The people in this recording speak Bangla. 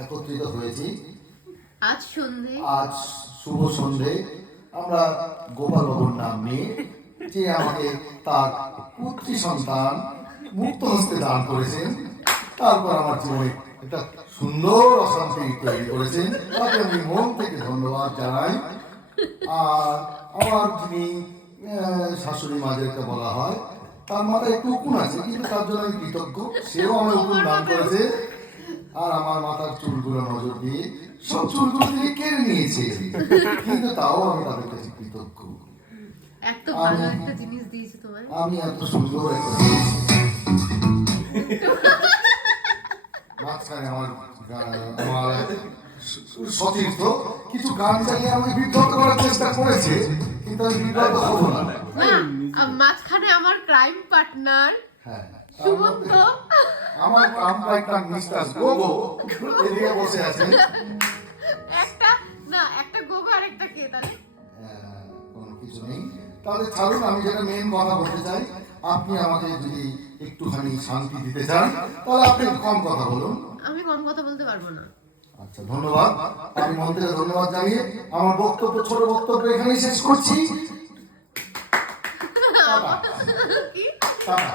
একত্রিত হয়েছি আজ শুভ সন্ধে। আমরা গোপাল বাবুর নাম নিয়ে, যে আমাকে তার পুত্রী সন্তান মুক্ত হস্তে দান করেছেন, তারপর আমার জীবনে একটা সুন্দর অশান্তি তৈরি করেছেন, তাকে আমি মন থেকে ধন্যবাদ জানাই। আর আমার যিনি শাশুড়ি মাদেরকে বলা হয়, তার মাথায় একটু উকুন আছে, কিন্তু তার জন্য আমি কৃতজ্ঞ, সেও আমার উকুন দান করেছে। আর আমার মাথার চুলগুলো নজর দিয়ে সব চুলগুলো দিয়ে কেড়ে নিয়েছে, কিন্তু তাও আমি তাদের কাছে কৃতজ্ঞ। এত ভালো একটা জিনিস দিয়েছে তোমায়, আমি এত সুন্দর একটা জিনিস। মাঝখানে আমার সতীর্থ কিছু গান চালিয়ে আমি বিব্রত করার চেষ্টা করেছে, কিন্তু আমি বিব্রত হবো না। মাঝখানে আমার ক্রাইম পার্টনার সুমন্ত, আমার ক্রাইম পার্টনার মিস্টার গোগো এদিকে বসে আছে। একটা গোগো আর একটা কে তাহলে? কোনো কিছু নেই, তাহলে ছাড়ুন। আমি যেটা মেন কথা বলতে চাই, আপনি আমাকে যদি একটুখানি শান্তি দিতে চান, তাহলে আপনি কম কথা বলুন। আমি কম কথা বলতে পারবো না। আচ্ছা, ধন্যবাদ। আমি মন থেকে ধন্যবাদ জানিয়ে আমার বক্তব্য, ছোট বক্তব্য এখানেই শেষ করছি। টাটা।